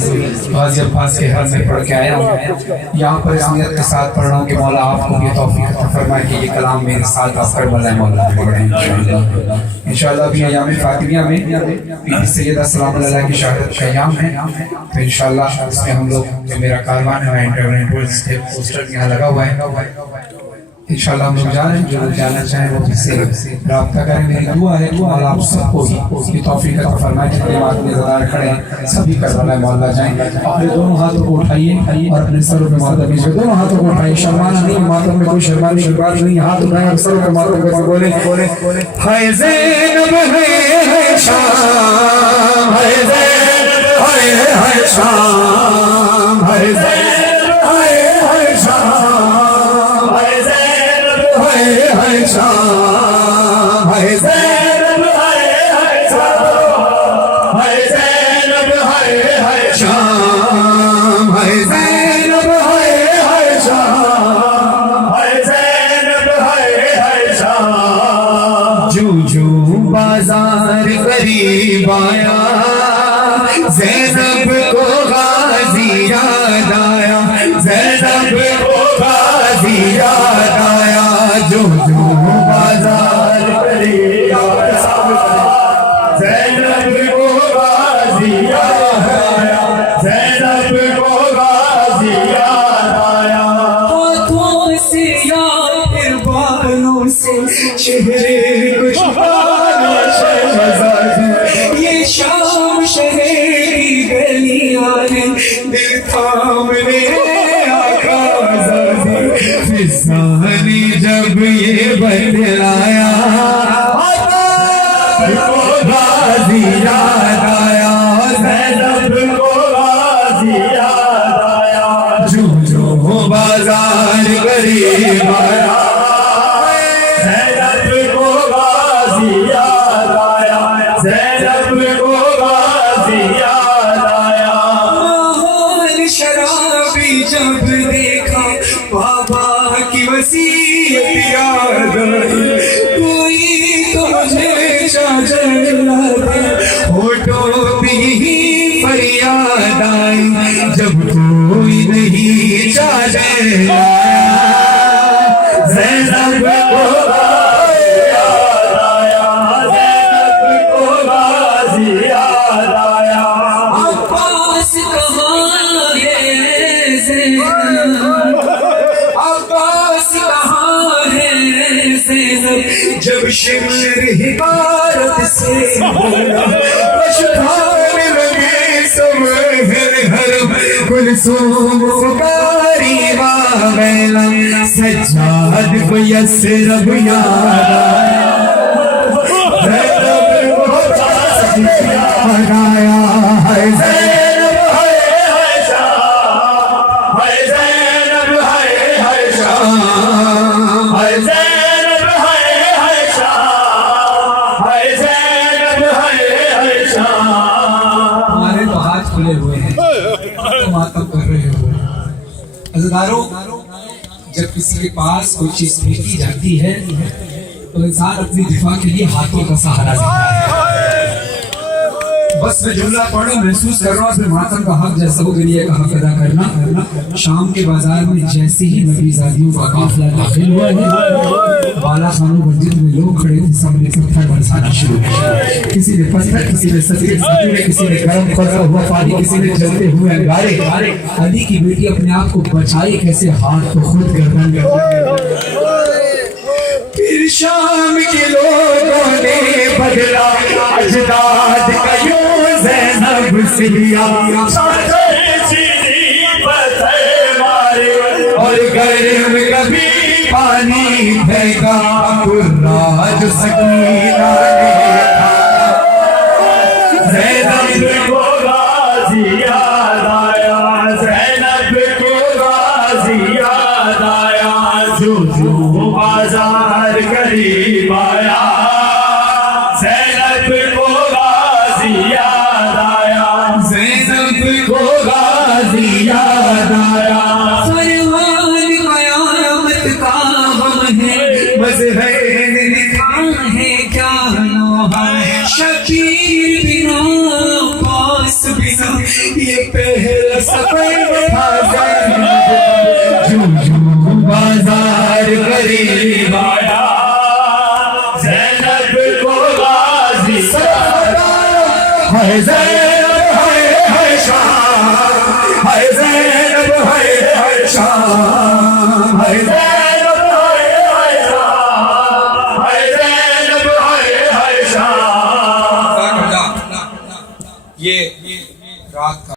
गाजी अब्बास के हर में पढ़ के आया हूँ। यहाँ पर इस नियत के साथ पढ़ रहा हूँ कि मौला आपको ये तौफीक अता फरमाए कि ये कलाम मेरे साथ आप करबला मौला पढ़ें इंशाअल्लाह। भी अयाम फातिमिया में बीबी सैयदा सलाम अलैहा की शहादत का अयाम है, तो इंशाअल्लाह इसमें हम लोग जो मेरा कारवान है इंटरनेट पोस्टर यहाँ लगा हुआ है, इंशाअल्लाह हम लोग जा रहे हैं। जो लोग जाना चाहें वो मुझसे रब्ता करें। मेरी दुआ है कि मौला आप सबको ही तौफीक अता फरमाए। जितने आदमी ज़रार खड़े हैं सभी करबला मौला जाएं। अपने दोनों हाथों को उठाइए और अपने सरों पे मातम में दोनों हाथों को उठाइए। शर्माना नहीं, मातम में कोई शर्माने की बात नहीं। हाथ उठाएं सरों पे मातम करके बोले हाय ज़ैनब हाय शाम, हाय ज़ैनब हाय शाम, हाय ज़ैनब हाय शाम, हाय शाम, हाय ज़ैनब हाय शाम, हाय ज़ैनब हाय शाम, हाय ज़ैनब हाय शाम, हाय ज़ैनब हाय शाम। जू बाजार करीब आया ज़ैनब को गाज़ी याद आया, ज़ैनब को गाज़ी याद आया। जो बाजार करीब आया ज़ैनब को गाज़ी याद आया, ज़ैनब को गाज़ी याद आया। हाथों से या फिर बालों से चेहरे को छुपाना शहज़ादी, ये शाम शहर की गलियां ने दिल थाम ले आका ज़ादी। फिज़ानी जब ये बतलाया गाज़ी याद आया, ज़ैनब को गाज़ी याद आया। जो बाजार करीब आया ज़ैनब को गाज़ी याद आया, ज़ैनब को गाज़ी याद आया। माहौल शराबी जब देखा बाबा की वसीयत याद आई, कोई तो मुझे चादर ला दे, होठों पे ही फरियाद आई। जब कोई नहीं चादर लाया ज़ैनब को गाज़ी याद आया, ज़ैनब को गाज़ी याद आया। अब्बास कहाँ है ज़ैनब, अब्बास कहाँ है ज़ैनब। जब शिमर हिकारत से बोला पछताने लगे सब घर कुलसूम पुकारी वावेला, सज्जाद को यसरब याद आया, ज़ैनब को गाज़ी याद आया। हाय ज़ैनब हाय शाम, हाय ज़ैनब हाय शाम, हाय ज़ैनब हाय शाम, हाय ज़ैनब हाय शाम। हमारे तो हाथ खुले हुए हैं, तो मातम कर रहे हो। अज़दारों, जब किसी के पास कोई चीज फेंकी जाती है तो इंसान अपनी दिफा के लिए हाथों का सहारा लेता है। बस मैं जुमला पढ़ो, महसूस कर रहा हूँ, फिर मातम का हक जैसा हो गलिया का हक अदा करना। शाम के बाजार में जैसे ही नबी ज़ादियों का काफिला दाखिल हुआ है, बाला खानों मस्जिद में लोग खड़े थे, सब ने पत्थर बरसाना शुरू किया। किसी ने पत्थर, किसी ने सफेद, किसी ने गर्म पड़ा हुआ पानी, किसी ने जलते हुए अंगारे। अली की बेटी अपने आप को बचाई कैसे, हाथ तो खुद गर्दन में। फिर शाम के लोगों ने बदला अजदाद का यूं ज़ैनब से लिया, और गर्म कभी पानी फेंका, कुर्राज सकीना ने ज़ैनब को गाज़ी याद आया, ज़ैनब को गाज़ी याद आया। जो बाजार करीब आया ज़ैनब को गाज़ी याद आया, ज़ैनब को गाज़ी याद आया। फरमान क़यामत का गम है, मज़हर ने लिखा है क्या नौहा, शकीर बिना पास बिना ये पहल सफर था जूझू बाजार करीब आया ज़ैनब को गाजी हाय ज़ैनब हाय शाम हाय ज़ैनब हाय शाम हाय ज़ैनब हाय शाम हाय ज़ैनब हाय शाम। ये रात का